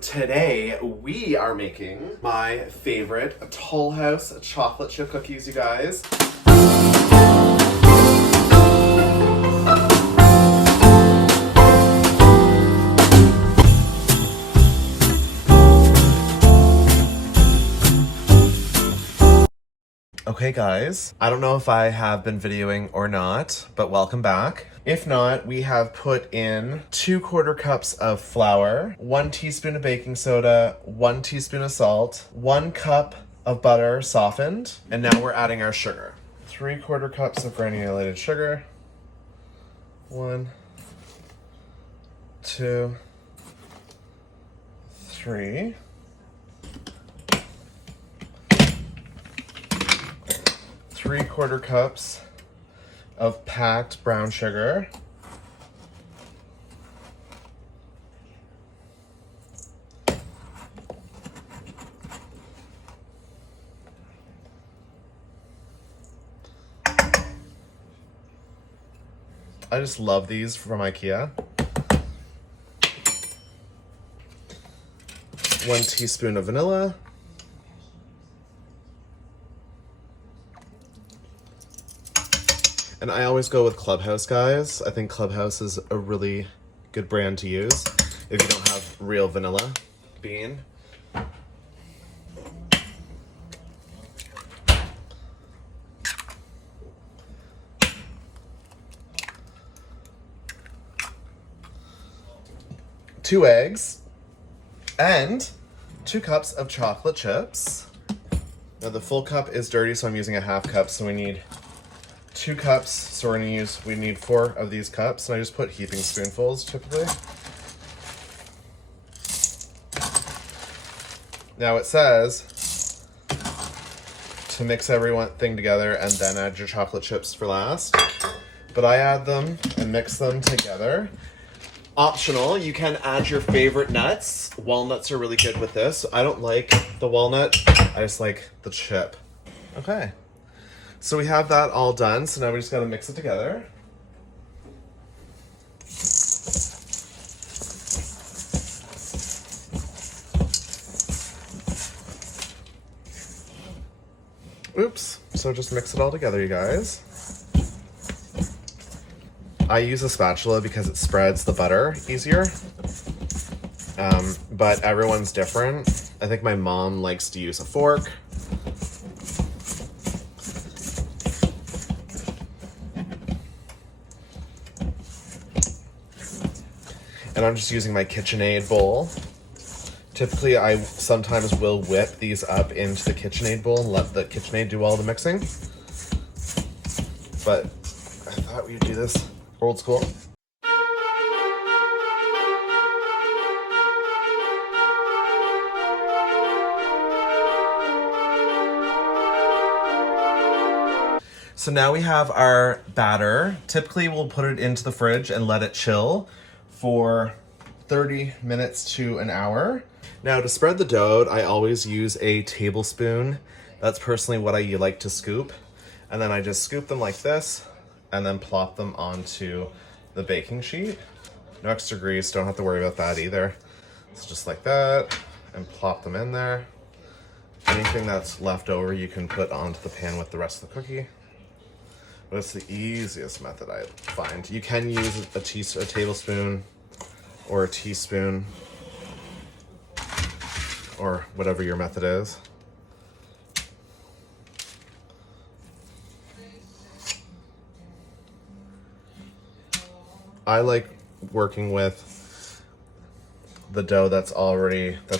Today, we are making my favorite Toll House chocolate chip cookies, you guys. Okay guys, I don't know if I have been videoing or not, but welcome back. If not, we have put in 2/4 cups of flour, 1 teaspoon of baking soda, 1 teaspoon of salt, 1 cup of butter softened, and now we're adding our sugar. 3/4 cups of granulated sugar. 1, 2, 3. 3/4 cups of packed brown sugar. I just love these from IKEA. 1 teaspoon of vanilla. And I always go with Clubhouse, guys. I think Clubhouse is a really good brand to use if you don't have real vanilla bean. Two eggs and 2 cups of chocolate chips. Now the full cup is dirty, so I'm using a half cup, so we need 2 cups, so we need 4 of these cups, and I just put heaping spoonfuls typically. Now it says to mix everything together and then add your chocolate chips for last, but I add them and mix them together. Optional, you can add your favorite nuts. Walnuts are really good with this. I don't like the walnut, I just like the chip. Okay. So we have that all done, so now we just gotta mix it together. Oops, so just mix it all together, you guys. I use a spatula because it spreads the butter easier, but everyone's different. I think my mom likes to use a fork. And I'm just using my KitchenAid bowl. Typically, I sometimes will whip these up into the KitchenAid bowl and let the KitchenAid do all the mixing. But I thought we'd do this old school. So now we have our batter. Typically, we'll put it into the fridge and let it chill for 30 minutes to an hour. Now to spread the dough, I always use a tablespoon. That's personally what I like to scoop. And then I just scoop them like this and then plop them onto the baking sheet. No extra grease, don't have to worry about that either. It's just like that and plop them in there. Anything that's left over you can put onto the pan with the rest of the cookie. But it's the easiest method I find. You can use a tablespoon or a teaspoon or whatever your method is. I like working with the dough that's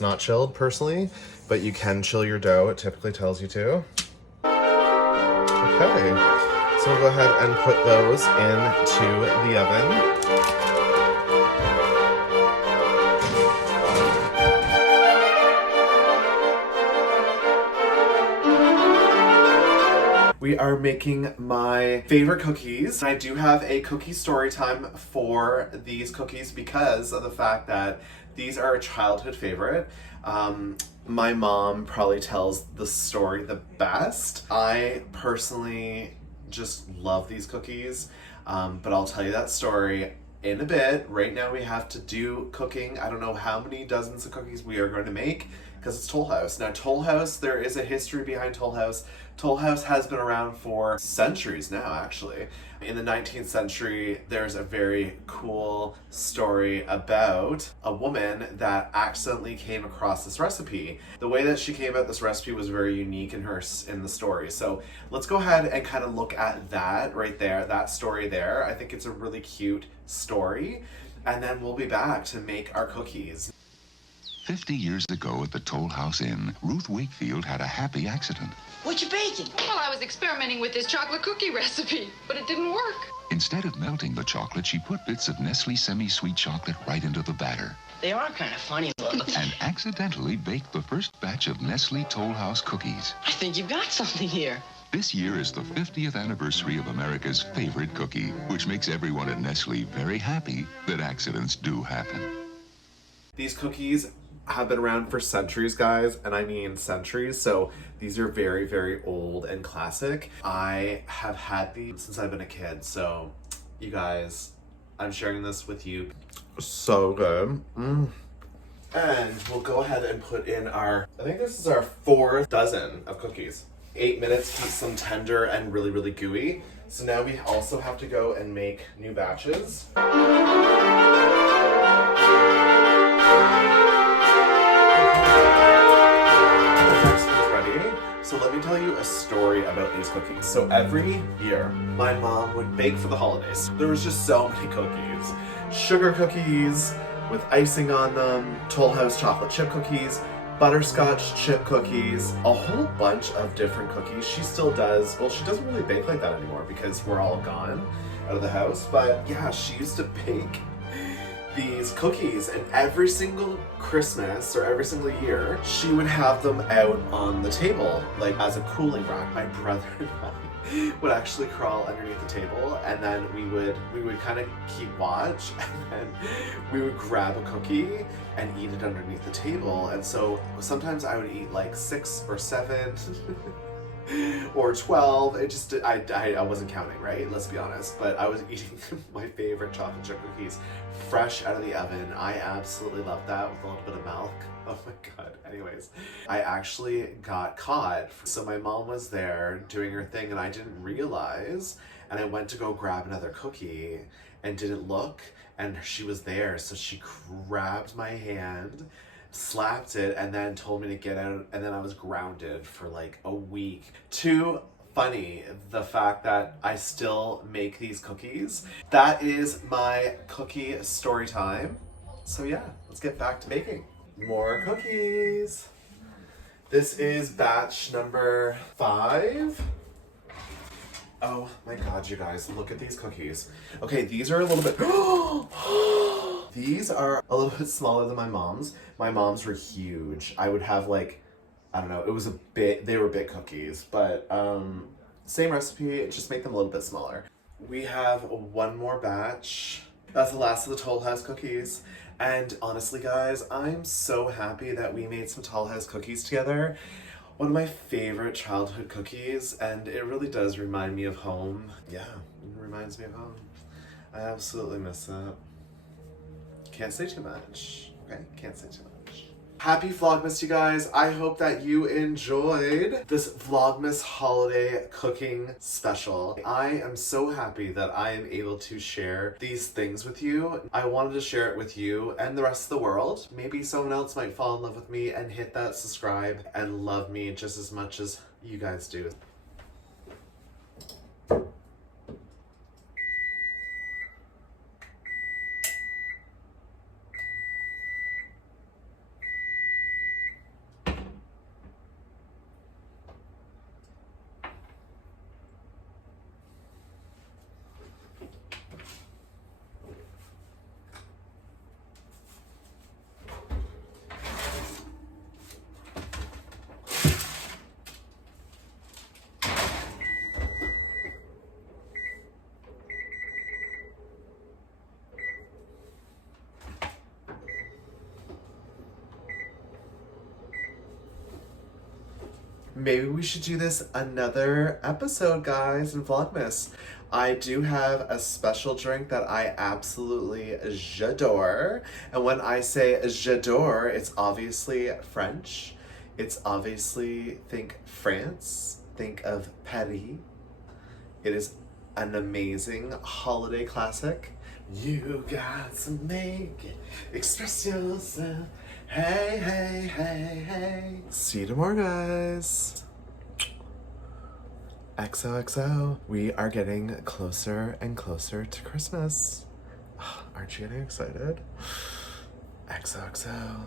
not chilled personally, but you can chill your dough. It typically tells you to. Okay. So we'll go ahead and put those into the oven. We are making my favorite cookies. I do have a cookie story time for these cookies because of the fact that these are a childhood favorite. My mom probably tells the story the best. I personally just love these cookies, but I'll tell you that story in a bit. Right now we have to do cooking. I don't know how many dozens of cookies we are going to make because it's Toll House. Now Toll House, there is a history behind Toll House. Toll House has been around for centuries now, actually. In the 19th century, there's a very cool story about a woman that accidentally came across this recipe. The way that she came about this recipe was very unique in the story. So let's go ahead and kind of look at that right there, that story there. I think it's a really cute story. And then we'll be back to make our cookies. 50 years ago at the Toll House Inn, Ruth Wakefield had a happy accident. What you baking? Well, I was experimenting with this chocolate cookie recipe, but it didn't work. Instead of melting the chocolate, she put bits of Nestle semi-sweet chocolate right into the batter. They are kind of funny, look. And accidentally baked the first batch of Nestle Toll House cookies. I think you've got something here. This year is the 50th anniversary of America's favorite cookie, which makes everyone at Nestle very happy that accidents do happen. These cookies have been around for centuries, guys, and I mean centuries, so these are very, very old and classic. I have had these since I've been a kid, so you guys, I'm sharing this with you. So good. And we'll go ahead and put in I think this is our 4th dozen of cookies. 8 minutes keeps them tender and really, really gooey. So now we also have to go and make new batches. So let me tell you a story about these cookies. So every year, my mom would bake for the holidays. There was just so many cookies. Sugar cookies with icing on them, Toll House chocolate chip cookies, butterscotch chip cookies, a whole bunch of different cookies. She still does. Well, she doesn't really bake like that anymore because we're all gone out of the house. But yeah, she used to bake these cookies, and every single Christmas or every single year she would have them out on the table like as a cooling rack. My brother and I would actually crawl underneath the table, and then we would kind of keep watch, and then we would grab a cookie and eat it underneath the table. And so sometimes I would eat like 6 or 7 or 12. It just, I wasn't counting, right? Let's be honest. But I was eating my favorite chocolate chip cookies fresh out of the oven. I absolutely loved that with a little bit of milk. Oh my God. Anyways, I actually got caught. So my mom was there doing her thing and I didn't realize. And I went to go grab another cookie and didn't look. And she was there. So she grabbed my hand, slapped it, and then told me to get out, and then I was grounded for like a week. Too funny, the fact that I still make these cookies. That is my cookie story time. So yeah, let's get back to baking. More cookies. This is batch number 5. Oh my God, you guys, look at these cookies. Okay, these are a little bit, these are a little bit smaller than my mom's. My mom's were huge. I would have like, I don't know, they were big cookies, but same recipe, just make them a little bit smaller. We have one more batch. That's the last of the Toll House cookies. And honestly, guys, I'm so happy that we made some Toll House cookies together. One of my favorite childhood cookies, and it really does remind me of home. Yeah, it reminds me of home. I absolutely miss it. Can't say too much, okay? Can't say too much. Happy Vlogmas, you guys. I hope that you enjoyed this Vlogmas holiday cooking special. I am so happy that I am able to share these things with you. I wanted to share it with you and the rest of the world. Maybe someone else might fall in love with me and hit that subscribe and love me just as much as you guys do. Maybe we should do this another episode, guys, in Vlogmas. I do have a special drink that I absolutely j'adore. And when I say j'adore, it's obviously French. It's obviously, think France, think of Paris. It is an amazing holiday classic. You got to make it, express yourself. Hey, hey, hey, hey. See you tomorrow, guys. XoXo. We are getting closer and closer to Christmas. Aren't you getting excited? XoXo.